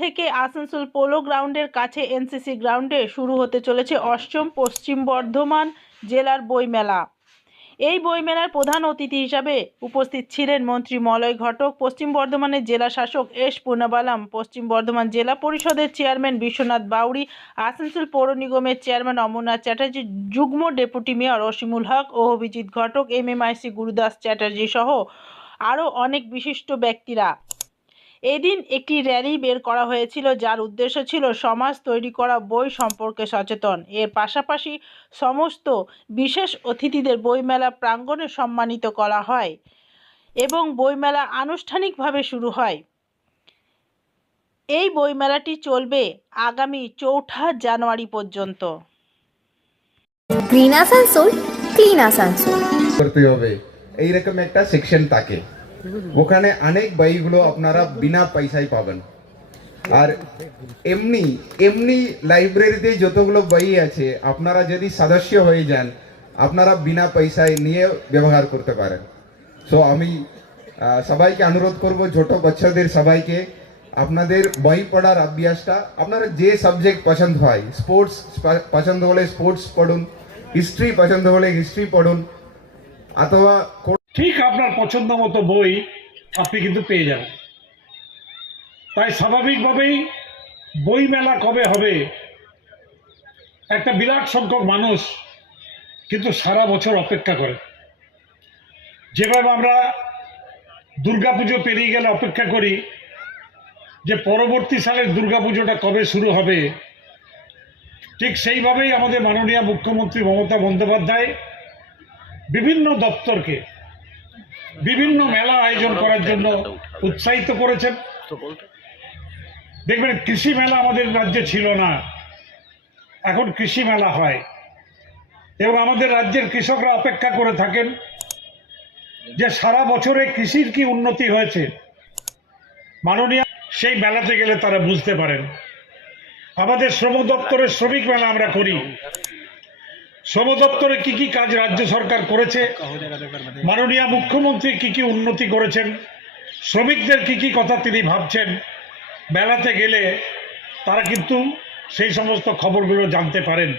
থেকে আসানসোল পোলো গ্রাউন্ডের কাছে এনসিসি গ্রাউন্ডে শুরু হতে চলেছে অষ্টম পশ্চিম বর্ধমান জেলার বইমেলা। এই বইমেলার প্রধান অতিথি হিসাবে উপস্থিত ছিলেন মন্ত্রী মলয় ঘটক, পশ্চিম বর্ধমানের জেলা শাসক এস পূর্ণবালাম, পশ্চিম বর্ধমান জেলা পরিষদের চেয়ারম্যান বিশ্বনাথ বাউরি আসানসোল পৌর নিগমের চেয়ারম্যান অমরনাথ চ্যাটার্জি, যুগ্ম ডেপুটি মেয়র অসীমুল হক ও অভিজিৎ ঘটক, এমএমআইসি গুরুদাস চ্যাটার্জি সহ আরও অনেক বিশিষ্ট ব্যক্তিরা। এদিন একটি র্যালি বের করা হয়েছিল যার উদ্দেশ্য ছিল সমাজ তৈরি করা বই সম্পর্কে সচেতন। এর পাশাপাশি সমস্ত বিশেষ অতিথিদের বইমেলা প্রাঙ্গণে সম্মানিত করা হয় এবং বইমেলা আনুষ্ঠানিকভাবে শুরু হয়। এই বইমেলাটি চলবে আগামী চৌঠা জানুয়ারি পর্যন্ত। গ্রিন আসানসোল ক্লিন আসানসোল করতে হবে। এইরকম একটা সেকশন থাকে। ওখানে অনেক বইগুলো আপনারা বিনা পয়সায় পাবেন। আর এমনি এমনি লাইব্রেরিতে যতগুলো বই আছে, আপনারা যদি সদস্য হয়ে যান, আপনারা বিনা পয়সায় নিয়ে ব্যবহার করতে পারেন। সো আমি সবাইকে অনুরোধ করব, ছোট বাচ্চাদের সবাইকে, আপনাদের বই পড়ার অভ্যাসটা, আপনারা যে সাবজেক্ট পছন্দ হয় স্পোর্টস পছন্দ হলে স্পোর্টস পড়ুন হিস্ট্রি পছন্দ হলে হিস্ট্রি পড়ুন, অথবা ঠিক আপনার পছন্দ মতো বই আপনি কিন্তু পেয়ে যাবেন। তাই স্বাভাবিকভাবেই বই মেলা কবে হবে? একটা বিরাট সংখ্যক মানুষ কিন্তু সারা বছর অপেক্ষা করে। যেভাবে আমরা দুর্গাপুজো পেরিয়ে গেলে অপেক্ষা করি যে পরবর্তী সালের দুর্গাপুজোটা কবে শুরু হবে, ঠিক সেইভাবেই আমাদের মাননীয় মুখ্যমন্ত্রী মমতা বন্দ্যোপাধ্যায় বিভিন্ন দপ্তরকে বিভিন্ন মেলা আয়োজন করার জন্য উৎসাহিত করেছেন। দেখবেন কৃষি মেলা আমাদের রাজ্যে ছিল না। এখন কৃষি মেলা হয়। এবং আমাদের রাজ্যের কৃষকরা অপেক্ষা করে থাকেন যে সারা বছরে কৃষির কি উন্নতি হয়েছে। মাননীয় সেই মেলাতে গেলে তারা বুঝতে পারেন। আমাদের শ্রম দপ্তরের শ্রমিক মেলা আমরা করি। শ্রম দপ্তরে কি কি কাজ রাজ্য সরকার করেছে? মাননীয় মুখ্যমন্ত্রী কি কি উন্নতি করেছেন? শ্রমিকদের কি কি কথা তিনি ভাবছেন? মেলাতে গেলে তারা কিন্তু সেই সমস্ত খবরগুলো জানতে পারেন।